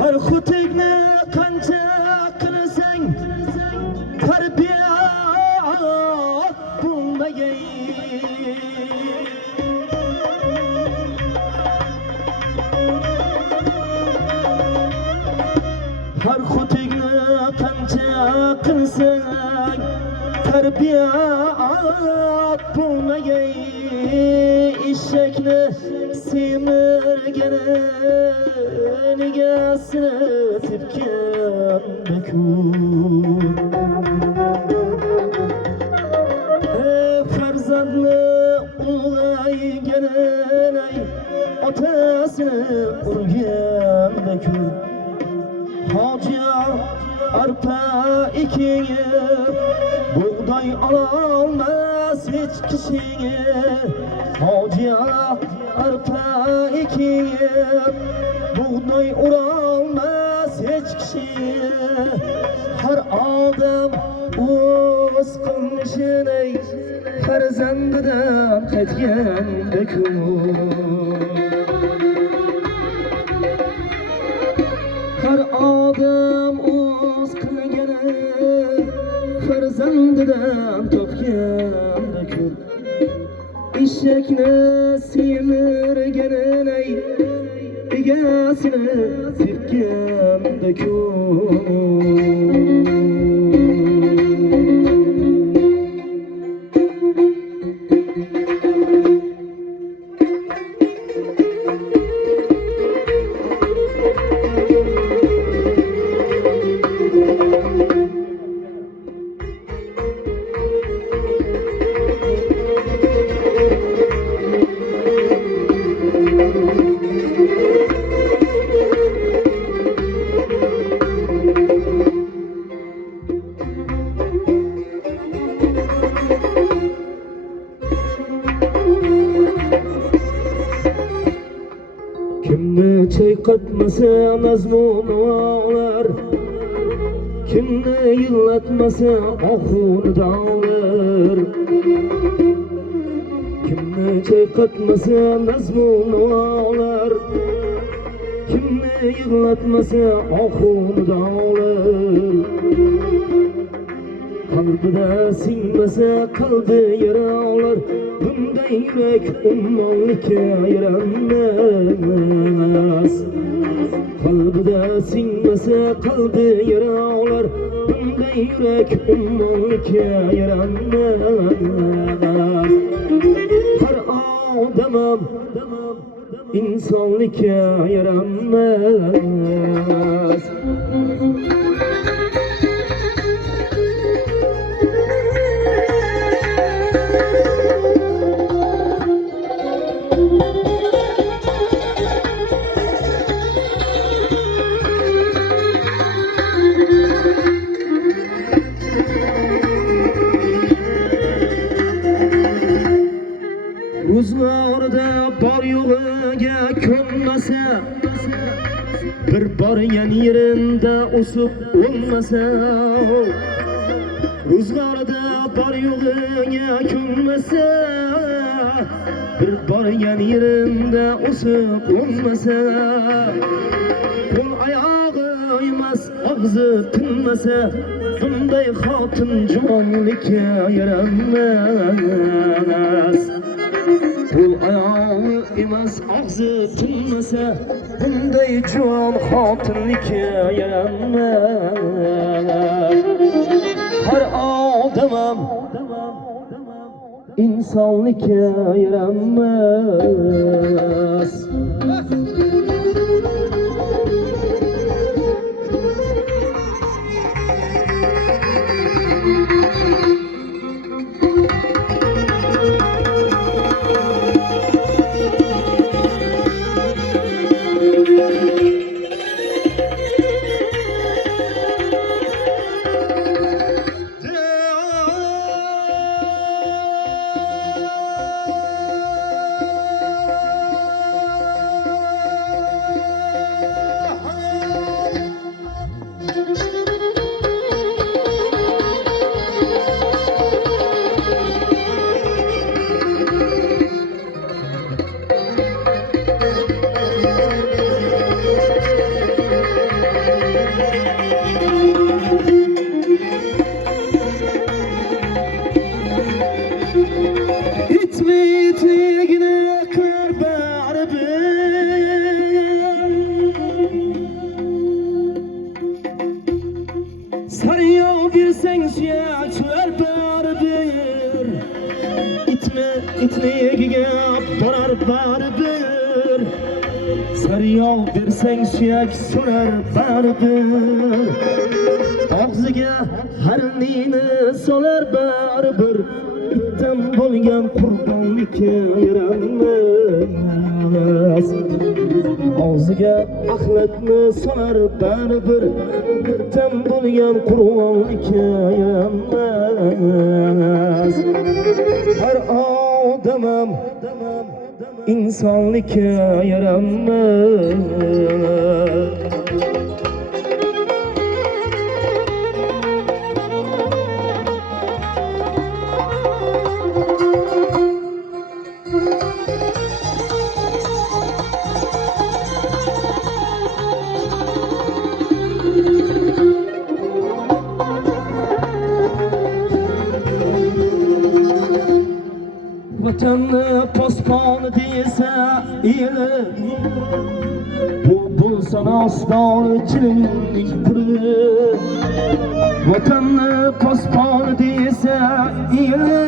Har xutigni qancha qilsang tarbiyat bo'lmagay. Har xutigni qancha qilsang tarbiyat bo'lmagay. Eshakni semirganin egasini tepgan-ku. Farzandni ulg'ayganin otasini urgan-ku. Hoji arpa ekib buğday ololmas hech kishi. Hoji arpa ekib buğday ololmas hech kishi. Har odam o'z qilmishini farzandidan qaytganda-ku. Har odam o'z qilgani farzandidan topganda-ku. Eshakni semirganin egasini tepganda-ku. Kimni chayqatmasa mazmun olar, kimni yig'latmasa ohun dog'lar. Kimni chayqatmasa mazmun olar, kimni yig'latmasa ohun dog'lar. Qalbida singmasa qalbi yaralar, bunday yurak ummonlikka yaranmas. Qalbida singmasa qalbi yaralar, bunday yurak ummonlikka yaranmas. Har odam insonlikka yaranmas. Ro'zg'orda bor yo'g'iga ko'nmasa, bir borgan yerida o'sib o'lmasa. Ro'zg'orda bor yo'g'iga ko'nmasa, bir borgan yerida o'sib o'lmasa. Qo'l oyog'i emas og'zi tinmasa, bunday xotin juvonlikka yaranmas. Qo'l oyog'i emas og'zi tinmasa, bunday juvon xotinlikka yaranmas. Har odam insonlikka yaranmas. Sarıya verseng suyak sular baribir. Itligiga borar baribir. Sarıya verseng suyak sular baribir. Og'ziga harnini solar baribir. Itdan bo'lgan qurbonlikka yaramas. Og'ziga axlatni solar baribir. Itdan bo'lgan qurbonlikka yaramas. Har odamam insonlikka yaramas. Vatanni posboni desa eli, bu bo'lsa nostoni chilimning puli. Vatanni posboni desa eli,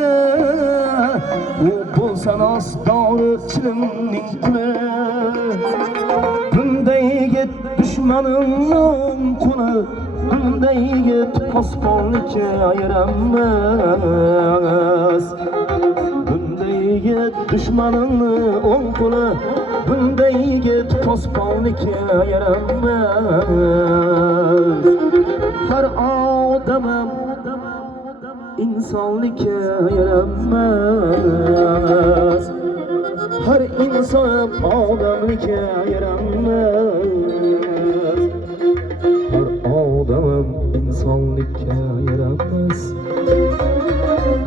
bu bo'lsa nostoni chilimning puli. Bunday yigit dushmaning quli, bunday yigit posbonlikka yaramas. Yigit düşmanını on kula, bunday yigit posbonlikka yaramas. Har odamam insonlikka yaramas. Har inson odamlikka yaramas. Har odamam insonlikka yaramas.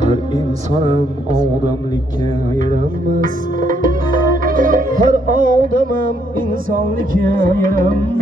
Har insonam odamlikka yaramas. Har odamam insonlikka yaramas.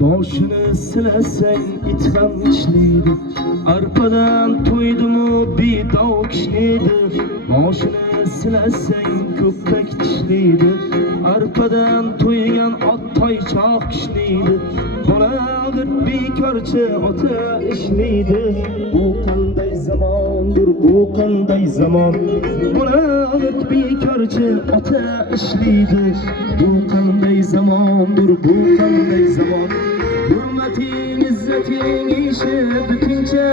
Boshini silasang it ham ishlaydi, arpadan to'ydimu bedov kishlaydi. Boshini silasang ko'krak tishlaydi, arpadan to'ygan ot toychoq kishlaydi. Qonag'ir bekorchi ota ishlaydi. Bu qanday zamondir, bu qanday zamon. Qonag'ir bekorchi ota ishlaydi. Bu qanday zamondir, bu qanday zamon. Hurmating, izzating ishi butuncha,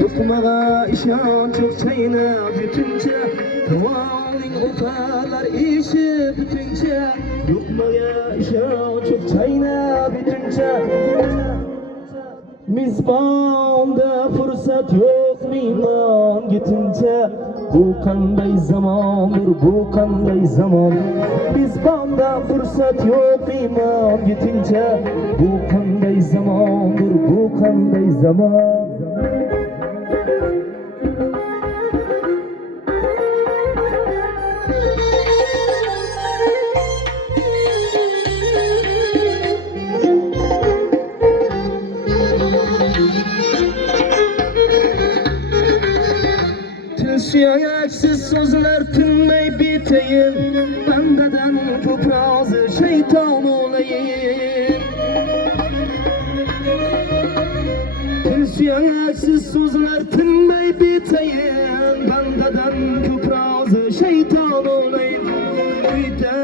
luqmaga ishonch chayna butuncha. Tavoning o'palar ishi butuncha, luqmaga ishonch chayna butuncha. Mizbonda fursat yo'q mehmon yetincha. Bu qanday zamondir, bu qanday zamon. Mizbonda fursat yo'q mehmon yetincha. Bu qanday zamondir, bu qanday zamon. suyaksiz so'zlar tinmay betayin, bandadan ko'p rozi shayton o'layin. Suyaksiz so'zlar tinmay betayin, bandadan ko'p rozi shayton o'layin. Uyda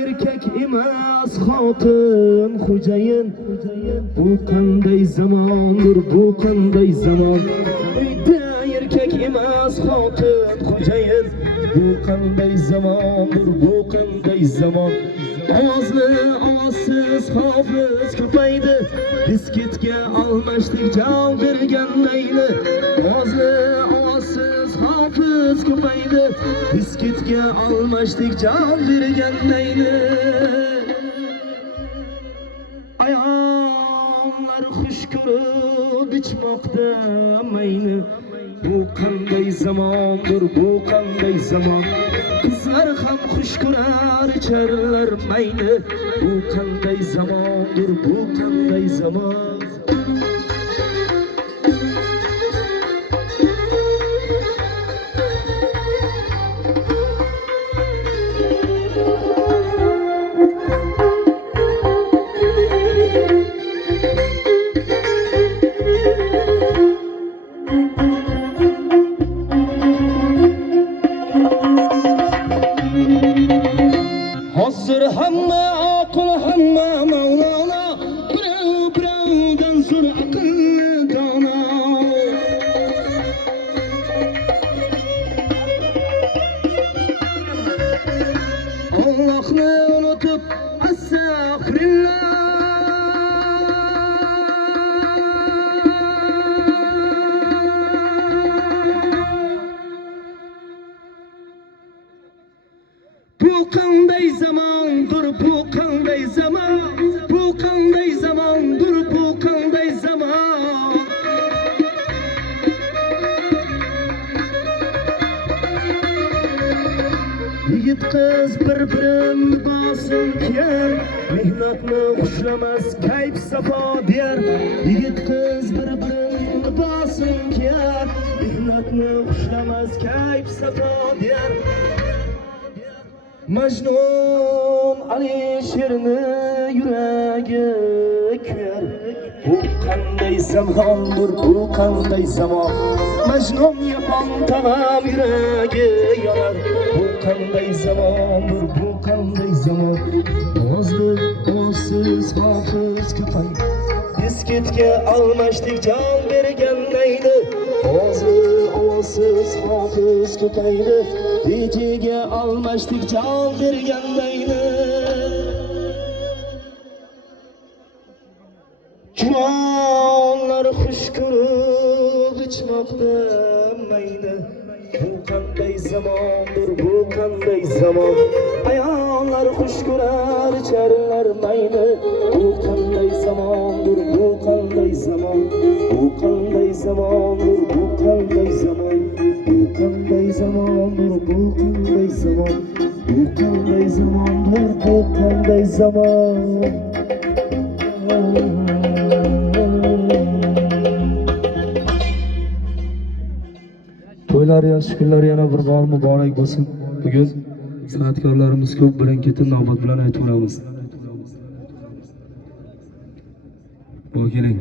erkak emas xotin xo'jayin, bu qanday zamondir, bu qanday zamon. Uyda erkak emas xotin xo'jayin, bu qanday zamondir, bu qanday zamon. Ovozli ovozsiz hofiz ko'paydi, biskitga almashdik jon bergan mayli. Ovozli ovozsiz hofiz ko'paydi, biskitga almashdik jon bergan mayli. Ayollar xush ko'rib ichmoqda mayni, bu qanday zamondir, bu qanday zamon. Qizlar ham xush ko'rar icharlar mayni, bu qanday zamondir, bu qanday zamon. Hozir hamma aql, hamma Mavlono, birov-birovdan zo'r aqlli dono. Allohni unutib astag'firullah, bu qanday zamondir, bu qanday zamon, bu qanday zamondir, bu qanday zamon. Yigit qiz bir-birini bosin kiyar, mehnatni xushlamas kayf safo der. Yigit qiz bir-birini bosin kiyar, mehnatni xushlamas kayf safo der. Majnun Alisherni yuragi kuyar, bu qanday zamondir, bu qanday zamon. Majnun yapon tamam yuragi yonar, bu qanday zamondir, bu qanday zamon. Ovozli ovozsiz hofiz ko'pay, biskitga almashdik jon bergan mayli. Ovozli ovozsiz hofiz ko'paydi, DJga almashdik jon bergan mayli. Juvonlar xush ko'rib ichmoqda mayli, bu qanday zamondir, bu qanday zamon. Ayollar xush ko'rar icharlar mayli, bu qanday zamondir, bu qanday zamon. Bu qanday zamondir, bu qanday zamon. Bu qanday zamondir, bu qanday zamon. Bu qanday zamondir, bu qanday zamon. To'ylar yaxshi kunlar yana bir bor muborak bo'lsin. Bugun san'atkorlarimiz ko'p, birin-ketin navbat bilan aytaveramiz. Bo'y keling.